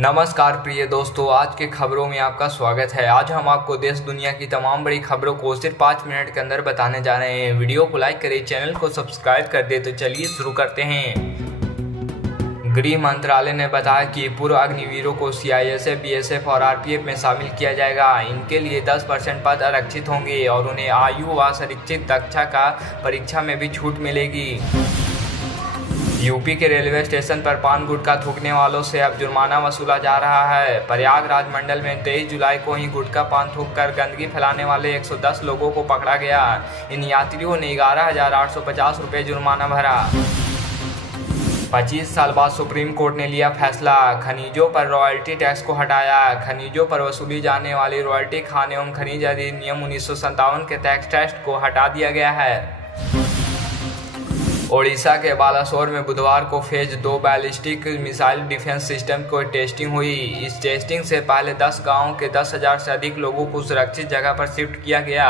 नमस्कार प्रिय दोस्तों, आज के खबरों में आपका स्वागत है। आज हम आपको देश दुनिया की तमाम बड़ी खबरों को सिर्फ 5 मिनट के अंदर बताने जा रहे हैं। वीडियो को लाइक करें, चैनल को सब्सक्राइब कर दे। तो चलिए शुरू करते हैं। गृह मंत्रालय ने बताया कि पूर्व अग्निवीरों को सीआईएसएफ, बीएसएफ और आरपीएफ में शामिल किया जाएगा। इनके लिए 10% पद आरक्षित होंगे और उन्हें आयु व शैक्षिक दक्षता का परीक्षा में भी छूट मिलेगी। यूपी के रेलवे स्टेशन पर पान गुटखा थूकने वालों से अब जुर्माना वसूला जा रहा है। प्रयागराज मंडल में 23 जुलाई को ही गुटखा पान थूककर गंदगी फैलाने वाले 110 लोगों को पकड़ा गया। इन यात्रियों ने 11,850 रुपये जुर्माना भरा। 25 साल बाद सुप्रीम कोर्ट ने लिया फैसला, खनिजों पर रॉयल्टी टैक्स को हटाया। खनिजों पर वसूली जाने वाली रॉयल्टी खान एवं खनिज अधिनियम 1957 के टैक्स टेस्ट को हटा दिया गया है। ओडिशा के बालासोर में बुधवार को phase 2 ballistic missile defence system की टेस्टिंग हुई। इस टेस्टिंग से पहले 10 गांवों के 10,000 से अधिक लोगों को सुरक्षित जगह पर शिफ्ट किया गया।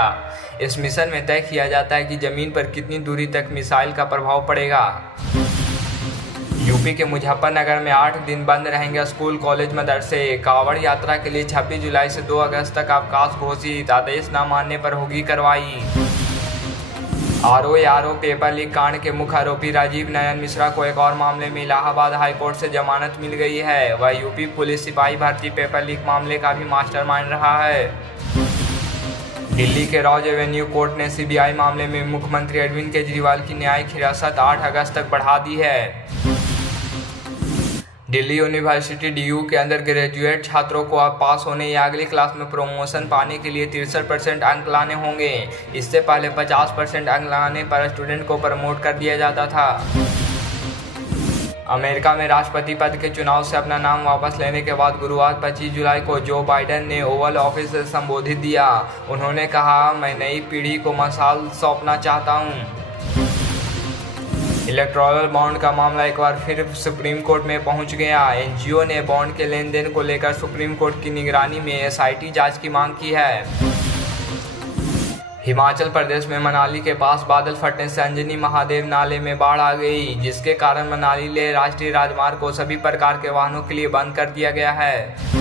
इस मिशन में तय किया जाता है कि जमीन पर कितनी दूरी तक मिसाइल का प्रभाव पड़ेगा। यूपी के मुजफ्फरनगर में 8 दिन बंद रहेंगे स्कूल, कॉलेज, मदरसे। कांवड़ यात्रा के लिए 26 जुलाई से 2 अगस्त तक अवकाश घोषित। आदेश न मानने पर होगी कार्रवाई। आरओ पेपर लीक कांड के मुख्य आरोपी राजीव नयन मिश्रा को एक और मामले में इलाहाबाद हाईकोर्ट से जमानत मिल गई है। वह यूपी पुलिस सिपाही भर्ती पेपर लीक मामले का भी मास्टरमाइंड रहा है। दिल्ली के रॉज एवेन्यू कोर्ट ने सीबीआई मामले में मुख्यमंत्री अरविंद केजरीवाल की न्यायिक हिरासत 8 अगस्त तक बढ़ा दी है। दिल्ली यूनिवर्सिटी डीयू के अंदर ग्रेजुएट छात्रों को अब पास होने या अगली क्लास में प्रमोशन पाने के लिए 63% अंक लाने होंगे। इससे पहले 50% अंक लाने पर स्टूडेंट को प्रमोट कर दिया जाता था। अमेरिका में राष्ट्रपति पद के चुनाव से अपना नाम वापस लेने के बाद गुरुवार 25 जुलाई को जो बाइडेन ने ओवल ऑफिस से संबोधित दिया। उन्होंने कहा, मैं नई पीढ़ी को मशाल सौंपना चाहता हूँ। इलेक्टोरल बॉन्ड का मामला एक बार फिर सुप्रीम कोर्ट में पहुंच गया। एनजीओ ने बॉन्ड के लेन देन को लेकर सुप्रीम कोर्ट की निगरानी में एसआईटी जांच की मांग की है। हिमाचल प्रदेश में मनाली के पास बादल फटने से अंजनी महादेव नाले में बाढ़ आ गई, जिसके कारण मनाली लेह राष्ट्रीय राजमार्ग को सभी प्रकार के वाहनों के लिए बंद कर दिया गया है।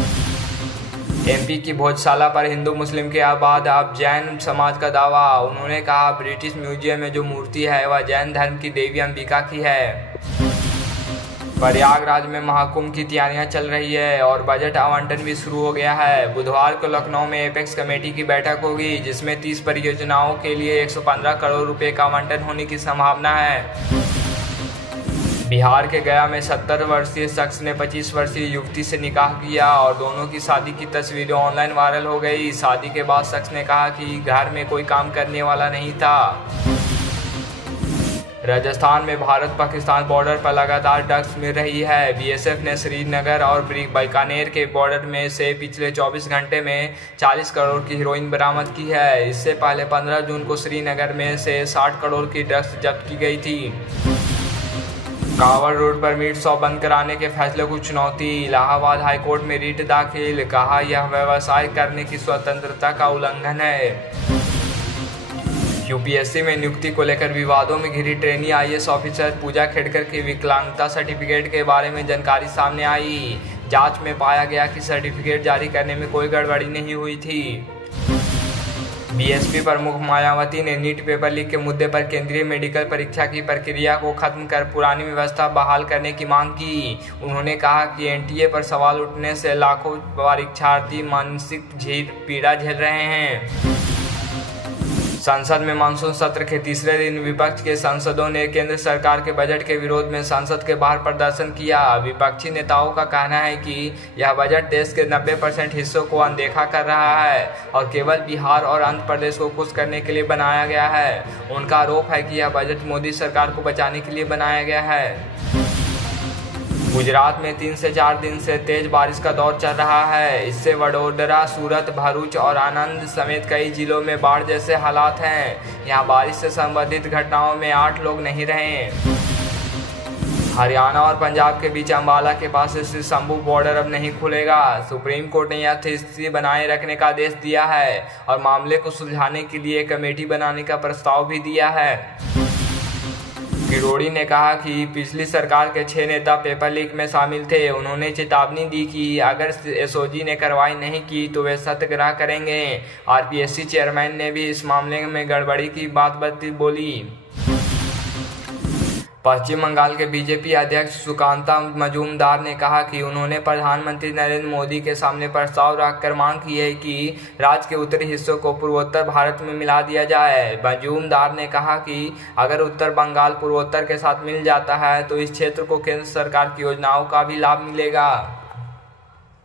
एमपी की भोजशाला पर हिंदू मुस्लिम के बाद अब जैन समाज का दावा। उन्होंने कहा, ब्रिटिश म्यूजियम में जो मूर्ति है वह जैन धर्म की देवी अंबिका की है। प्रयागराज में महाकुंभ की तैयारियां चल रही है और बजट आवंटन भी शुरू हो गया है। बुधवार को लखनऊ में एपेक्स कमेटी की बैठक होगी, जिसमें 30 परियोजनाओं के लिए 115 करोड़ रुपए का आवंटन होने की संभावना है। बिहार के गया में 70 वर्षीय शख्स ने 25 वर्षीय युवती से निकाह किया और दोनों की शादी की तस्वीरें ऑनलाइन वायरल हो गई। शादी के बाद शख्स ने कहा कि घर में कोई काम करने वाला नहीं था। राजस्थान में भारत पाकिस्तान बॉर्डर पर लगातार ड्रग्स मिल रही है। बीएसएफ ने श्रीनगर और बीकानेर के बॉर्डर में से पिछले 24 घंटे में 40 करोड़ की हेरोइन बरामद की है। इससे पहले 15 जून को श्रीनगर में से 60 करोड़ की ड्रग्स जब्त की गई थी। कांवड़ रोड पर मीट शॉप बंद कराने के फैसले को चुनौती, इलाहाबाद हाईकोर्ट में रिट दाखिल। कहा, यह व्यवसाय करने की स्वतंत्रता का उल्लंघन है। यूपीएससी में नियुक्ति को लेकर विवादों में घिरी ट्रेनी आईएएस ऑफिसर पूजा खेड़कर के विकलांगता सर्टिफिकेट के बारे में जानकारी सामने आई। जांच में पाया गया कि सर्टिफिकेट जारी करने में कोई गड़बड़ी नहीं हुई थी। बीएसपी प्रमुख मायावती ने नीट पेपर लीक के मुद्दे पर केंद्रीय मेडिकल परीक्षा की प्रक्रिया को खत्म कर पुरानी व्यवस्था बहाल करने की मांग की। उन्होंने कहा कि एनटीए पर सवाल उठने से लाखों परीक्षार्थी मानसिक पीड़ा झेल रहे हैं। संसद में मानसून सत्र के तीसरे दिन विपक्ष के सांसदों ने केंद्र सरकार के बजट के विरोध में संसद के बाहर प्रदर्शन किया। विपक्षी नेताओं का कहना है कि यह बजट देश के 90% हिस्सों को अनदेखा कर रहा है और केवल बिहार और आंध्र प्रदेश को खुश करने के लिए बनाया गया है। उनका आरोप है कि यह बजट मोदी सरकार को बचाने के लिए बनाया गया है। गुजरात में 3 से 4 दिन से तेज बारिश का दौर चल रहा है। इससे वडोदरा, सूरत, भरूच और आनंद समेत कई जिलों में बाढ़ जैसे हालात हैं। यहाँ बारिश से संबंधित घटनाओं में 8 लोग नहीं रहे। हरियाणा और पंजाब के बीच अंबाला के पास स्थित शंभू बॉर्डर अब नहीं खुलेगा। सुप्रीम कोर्ट ने यह स्थिति बनाए रखने का आदेश दिया है और मामले को सुलझाने के लिए कमेटी बनाने का प्रस्ताव भी दिया है। किरोड़ी ने कहा कि पिछली सरकार के 6 नेता पेपर लीक में शामिल थे। उन्होंने चेतावनी दी कि अगर एसओजी ने कार्रवाई नहीं की तो वे सत्याग्रह करेंगे। आरपीएससी चेयरमैन ने भी इस मामले में गड़बड़ी की बात बोली। पश्चिम बंगाल के बीजेपी अध्यक्ष सुकांता मजूमदार ने कहा कि उन्होंने प्रधानमंत्री नरेंद्र मोदी के सामने प्रस्ताव रखकर मांग की है कि राज्य के उत्तरी हिस्सों को पूर्वोत्तर भारत में मिला दिया जाए। मजूमदार ने कहा कि अगर उत्तर बंगाल पूर्वोत्तर के साथ मिल जाता है तो इस क्षेत्र को केंद्र सरकार की योजनाओं का भी लाभ मिलेगा।